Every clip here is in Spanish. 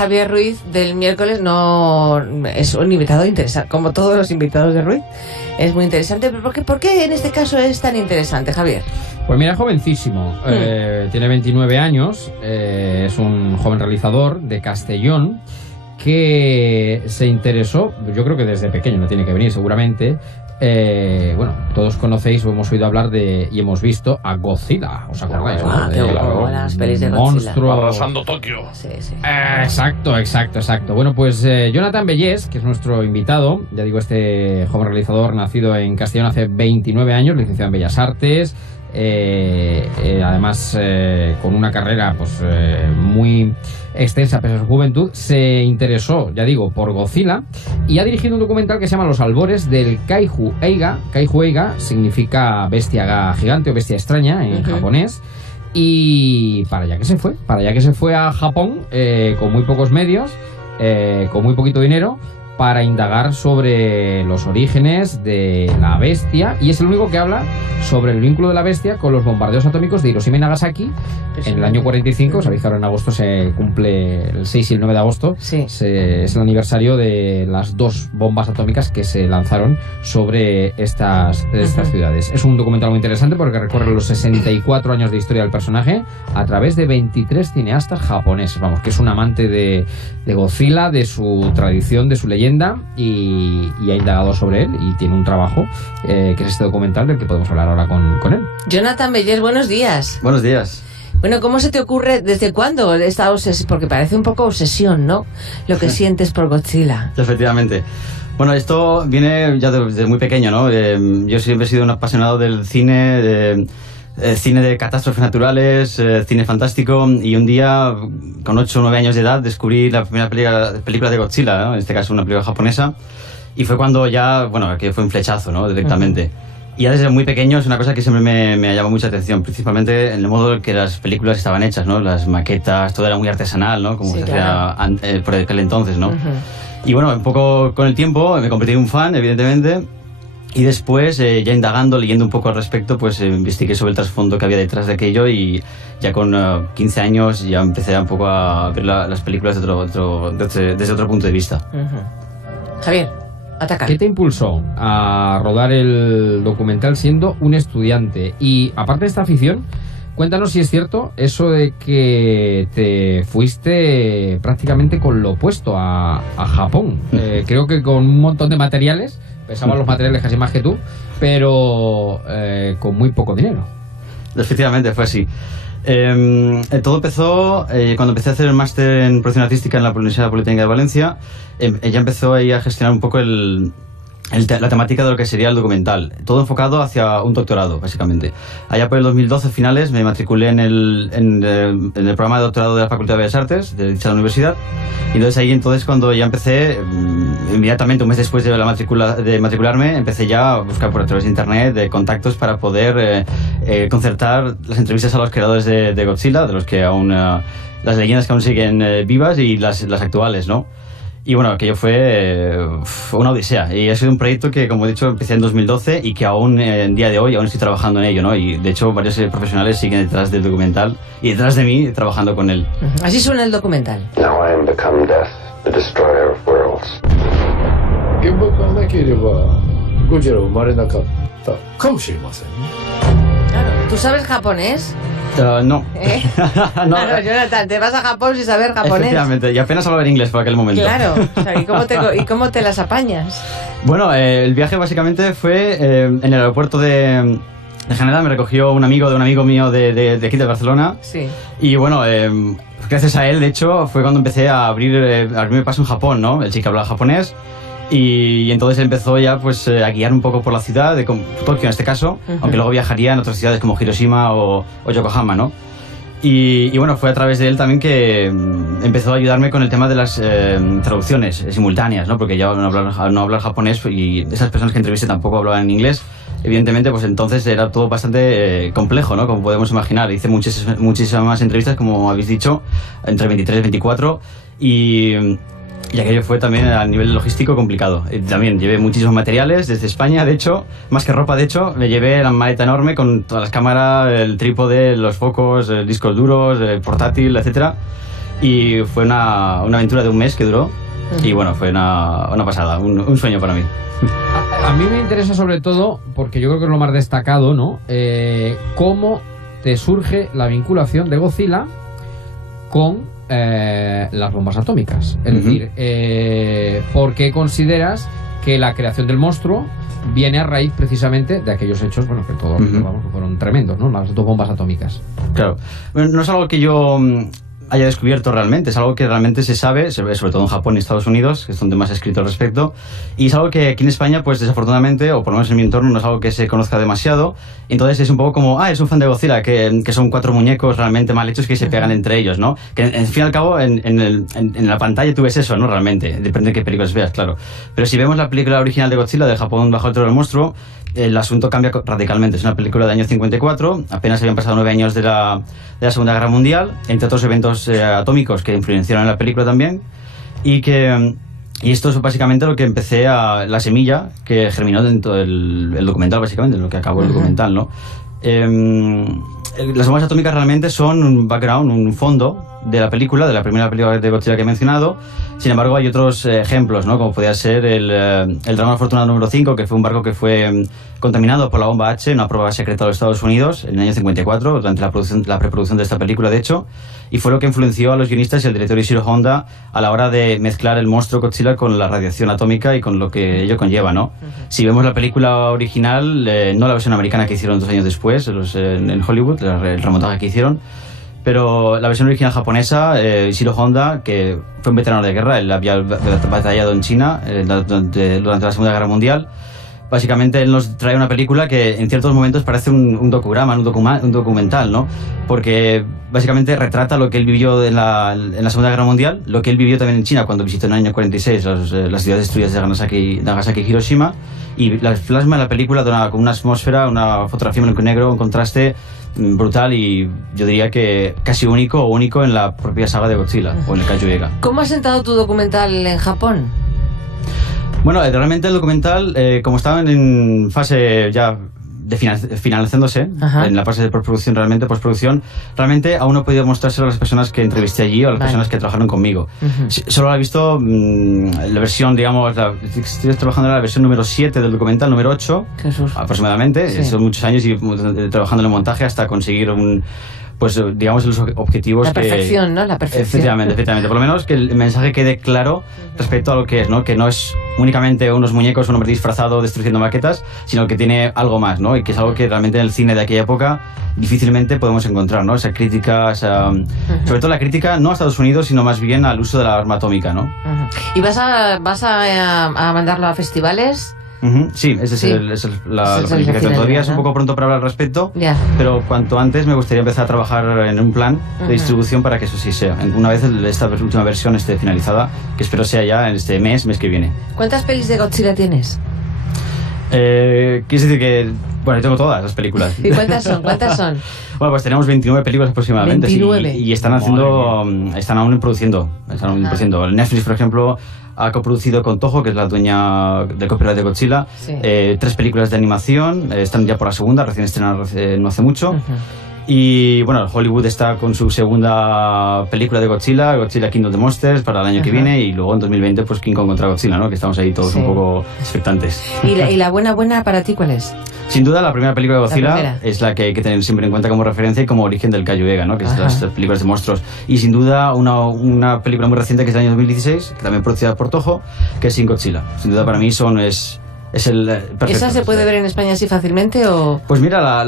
Javier Ruiz del miércoles no es un invitado interesante, como todos los invitados de Ruiz. Es muy interesante, pero ¿por qué en este caso es tan interesante, Javier? Pues mira, jovencísimo. Tiene 29 años, es un joven realizador de Castellón que se interesó, yo creo que desde pequeño, no tiene que venir seguramente. Bueno, todos conocéis o hemos oído hablar de y hemos visto a Godzilla, ¿os acordáis? Qué buenas pelis de Godzilla. Monstruo arrasando Tokio. Sí. Exacto. Bueno, pues Jonathan Bellés, que es nuestro invitado, ya digo, este joven realizador nacido en Castellón hace 29 años, licenciado en Bellas Artes, además con una carrera pues muy extensa pese a su juventud, se interesó, ya digo, por Godzilla y ha dirigido un documental que se llama Los albores del Kaiju Eiga. Kaiju Eiga significa bestia gigante o bestia extraña en japonés. Y para allá que se fue a Japón con muy pocos medios, con muy poquito dinero, para indagar sobre los orígenes de la bestia, y es el único que habla sobre el vínculo de la bestia con los bombardeos atómicos de Hiroshima y Nagasaki en el año 45. Sabéis que ahora en agosto se cumple el 6 y el 9 de agosto, es el aniversario de las dos bombas atómicas que se lanzaron sobre estas ciudades. Es un documental muy interesante porque recorre los 64 años de historia del personaje a través de 23 cineastas japoneses, vamos, que es un amante de Godzilla, de su tradición, de su leyenda, y ha indagado sobre él y tiene un trabajo que es este documental del que podemos hablar ahora con él. Jonathan Bellés, buenos días. Buenos días. Bueno, ¿cómo se te ocurre, desde cuándo esta obsesión? Porque parece un poco obsesión, ¿no? Lo que sientes por Godzilla. Efectivamente. Bueno, esto viene ya desde muy pequeño, ¿no? Yo siempre he sido un apasionado del cine, cine de catástrofes naturales, cine fantástico, y un día, con 8 o 9 años de edad, descubrí la primera película de Godzilla, ¿no? En este caso una película japonesa, y fue cuando ya, bueno, que fue un flechazo, ¿no? Directamente. Y ya desde muy pequeño es una cosa que siempre me ha llamado mucha atención, principalmente en el modo en que las películas estaban hechas, ¿no? Las maquetas, todo era muy artesanal, ¿no? Como se hacía por aquel entonces, ¿no? Y bueno, un poco con el tiempo me convertí en un fan, evidentemente. Y después, ya indagando, leyendo un poco al respecto, pues investigué sobre el trasfondo que había detrás de aquello, y ya con 15 años ya empecé un poco a ver las películas desde otro punto de vista. Javier, ataca. ¿Qué te impulsó a rodar el documental siendo un estudiante? Y aparte de esta afición, cuéntanos si es cierto eso de que te fuiste prácticamente con lo opuesto a Japón. Creo que con un montón de materiales, pesaban los materiales casi más que tú, pero con muy poco dinero. Efectivamente, fue así. Todo empezó cuando empecé a hacer el máster en producción artística en la Universidad Politécnica de Valencia. Ella empezó ahí a gestionar un poco la temática de lo que sería el documental, todo enfocado hacia un doctorado, básicamente. Allá por el 2012 finales me matriculé en el programa de doctorado de la Facultad de Bellas Artes de dicha universidad, y entonces ahí cuando ya empecé, inmediatamente un mes después de matricularme, empecé ya a buscar por a través de internet de contactos para poder concertar las entrevistas a los creadores de Godzilla, de los que aún las leyendas que aún siguen vivas, y las actuales, ¿no? Y bueno, aquello fue una odisea, y ha sido un proyecto que, como he dicho, empecé en 2012 y que aún en día de hoy aún estoy trabajando en ello, ¿no? Y de hecho varios profesionales siguen detrás del documental y detrás de mí trabajando con él. Así suena el documental. Now I am become death, the destroyer of worlds. Claro, ¿tú sabes japonés? No. No. Claro, Jonathan, te vas a Japón sin saber japonés. Efectivamente, y apenas hablaba inglés por aquel momento. Claro, o sea, ¿y cómo te las apañas? Bueno, el viaje básicamente fue en el aeropuerto de Haneda. Me recogió un amigo de un amigo mío de aquí de Barcelona. Sí. Y bueno, gracias a él, de hecho, fue cuando empecé a abrirme paso en Japón, ¿no? El chico hablaba japonés. Y entonces él empezó ya pues a guiar un poco por la ciudad, de Tokio en este caso, aunque luego viajaría en otras ciudades como Hiroshima o Yokohama, ¿no? Y bueno, fue a través de él también que empezó a ayudarme con el tema de las traducciones simultáneas, ¿no? Porque ya no hablar japonés, y esas personas que entrevisté tampoco hablaban en inglés. Evidentemente, pues entonces era todo bastante complejo, ¿no? Como podemos imaginar. Hice muchísimas más entrevistas, como habéis dicho, entre 23 y 24, y aquello fue también a nivel logístico complicado. También llevé muchísimos materiales desde España, de hecho, más que ropa, de hecho, me llevé la maleta enorme con todas las cámaras, el trípode, los focos, discos duros, el portátil, etcétera. Y fue una aventura de un mes que duró. Y bueno, fue una pasada, un sueño para mí. A mí me interesa sobre todo, porque yo creo que es lo más destacado, ¿no? Cómo te surge la vinculación de Godzilla con las bombas atómicas. Es decir, ¿por qué consideras que la creación del monstruo viene a raíz precisamente de aquellos hechos, bueno, que todos recordamos que fueron tremendos, ¿no? Las 2 bombas atómicas. Claro. Bueno, no es algo que yo haya descubierto realmente, es algo que realmente se sabe, sobre todo en Japón y Estados Unidos, que es donde más se ha escrito al respecto, y es algo que aquí en España, pues desafortunadamente, o por lo menos en mi entorno, no es algo que se conozca demasiado. Entonces es un poco como, es un fan de Godzilla, que son 4 muñecos realmente mal hechos que se pegan entre ellos, ¿no? Que al fin y al cabo en la pantalla tú ves eso, ¿no? Realmente, depende de qué películas veas, claro. Pero si vemos la película original de Godzilla, de Japón bajo el trono del monstruo, el asunto cambia radicalmente. Es una película del año 54, apenas habían pasado 9 años de la Segunda Guerra Mundial, entre otros eventos atómicos que influenciaron en la película también, y esto es básicamente lo que empecé la semilla que germinó dentro del documental, básicamente, lo que acabó el documental, ¿no? Las bombas atómicas realmente son un background, un fondo de la película, de la primera película de Godzilla que he mencionado. Sin embargo, hay otros ejemplos, ¿no? Como podría ser el Dragón Afortunado número 5, que fue un barco que fue contaminado por la bomba H, una prueba secreta de los Estados Unidos, en el año 54, durante la preproducción de esta película, de hecho, y fue lo que influenció a los guionistas y al director Ishiro Honda a la hora de mezclar el monstruo Godzilla con la radiación atómica y con lo que ello conlleva, ¿no? Si vemos la película original, no la versión americana que hicieron 2 años después, en Hollywood, el remontaje que hicieron, pero la versión original japonesa, Ishiro Honda, que fue un veterano de guerra, él había batallado en China durante la Segunda Guerra Mundial. Básicamente él nos trae una película que en ciertos momentos parece un docudrama, un documental, ¿no? Porque básicamente retrata lo que él vivió en la Segunda Guerra Mundial, lo que él vivió también en China cuando visitó en el año 46 las ciudades destruidas de Nagasaki y Hiroshima, y la plasma en la película con una atmósfera, una fotografía en blanco y negro, un contraste brutal y yo diría que casi único en la propia saga de Godzilla o en el Kaiju Eiga. ¿Cómo has sentado tu documental en Japón? Bueno, realmente el documental, como estaba en fase ya de finalizándose, en la fase de postproducción, realmente aún no he podido mostrárselo a las personas que entrevisté allí o a las personas que trabajaron conmigo. Solo he visto la versión, digamos, estoy trabajando en la versión número 7 del documental, número 8, Jesús, aproximadamente. Sí. Son muchos años y trabajando en el montaje hasta conseguir pues digamos los objetivos la perfección, que, ¿no? La perfección. Efectivamente. Por lo menos que el mensaje quede claro respecto a lo que es, ¿no? Que no es únicamente unos muñecos, un hombre disfrazado destruyendo maquetas, sino que tiene algo más, ¿no? Y que es algo que realmente en el cine de aquella época difícilmente podemos encontrar, ¿no? Esa crítica, sobre todo la crítica no a Estados Unidos, sino más bien al uso de la arma atómica, ¿no? ¿Y vas a mandarlo a festivales? Sí, esa es la planificación. Todavía es un poco pronto para hablar al respecto, pero cuanto antes me gustaría empezar a trabajar en un plan de distribución para que eso sí sea. Una vez esta última versión esté finalizada, que espero sea ya en este mes que viene. ¿Cuántas pelis de Godzilla tienes? Quieres decir que... Bueno, yo tengo todas las películas. ¿Y cuántas son? Bueno, pues tenemos 29 películas aproximadamente. 29. Y están aún produciendo. Netflix, por ejemplo, ha coproducido con Toho, que es la dueña del copyright de Godzilla, 3 películas de animación. Están ya por la segunda, recién estrenadas no hace mucho. Y bueno, Hollywood está con su segunda película de Godzilla King of the Monsters, para el año que viene, y luego en 2020 pues King Kong contra Godzilla, ¿no? Que estamos ahí todos un poco expectantes. ¿Y la buena para ti cuál es? Sin duda, la primera película de Godzilla es la que hay que tener siempre en cuenta como referencia y como origen del Kaiju Eiga, ¿no? Que es las películas de monstruos. Y sin duda, una película muy reciente que es del año 2016, que también producida por Toho, que es Shin Godzilla. Sin duda, para mí es el perfecto. ¿Esa se puede ver en España así fácilmente o...? Pues mira,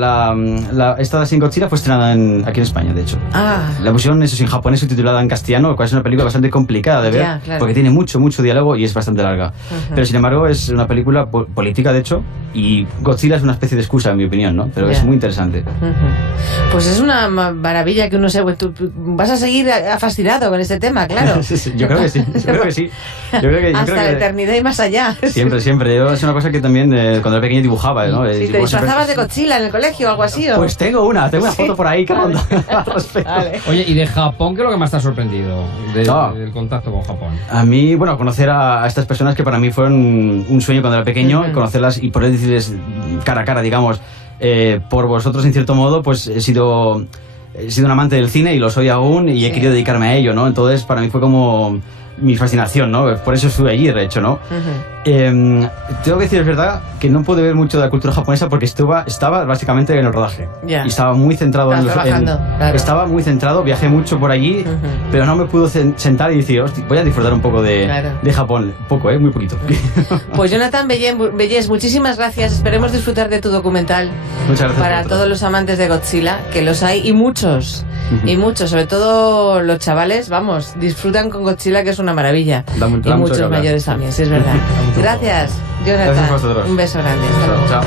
esta de Shin Godzilla fue estrenada aquí en España, de hecho. La pusieron, eso sí, en japonés subtitulada en castellano, lo cual es una película bastante complicada de ver, porque tiene mucho diálogo y es bastante larga. Pero sin embargo es una película política, de hecho, y Godzilla es una especie de excusa, en mi opinión, ¿no? Pero es muy interesante. Pues es una maravilla que uno se... Tú vas a seguir fascinado con este tema, claro. Yo creo que sí. Hasta la eternidad y más allá. Siempre. Es una cosa que también cuando era pequeño dibujaba, ¿no? Sí, ¿te disfrazabas de Godzilla en el colegio o algo así? ¿O? Pues tengo una foto por ahí que ronda al respecto. Oye, ¿y de Japón qué es lo que más te ha sorprendido del contacto con Japón? A mí, bueno, conocer a estas personas que para mí fueron un sueño cuando era pequeño, conocerlas y poder decirles cara a cara, digamos, por vosotros en cierto modo, pues he sido he sido un amante del cine y lo soy aún y he querido dedicarme a ello, ¿no? Entonces para mí fue como mi fascinación, ¿no? Por eso estuve allí, de hecho, ¿no? Tengo que decir, es verdad, que no pude ver mucho de la cultura japonesa porque estaba básicamente en el rodaje. Ya. Y estaba muy centrado Claro. Estaba muy centrado, viajé mucho por allí, pero no me pude sentar y decir, hostia, voy a disfrutar un poco de Japón. Poco, muy poquito. Pues Jonathan Bellés, muchísimas gracias. Esperemos disfrutar de tu documental. Muchas gracias. Para todos los amantes de Godzilla, que los hay, y muchos, sobre todo los chavales, vamos, disfrutan con Godzilla, que es una maravilla. Y muchos mayores también, sí, es verdad. Gracias, Jonathan. Gracias a vosotros. Un beso grande. Chao.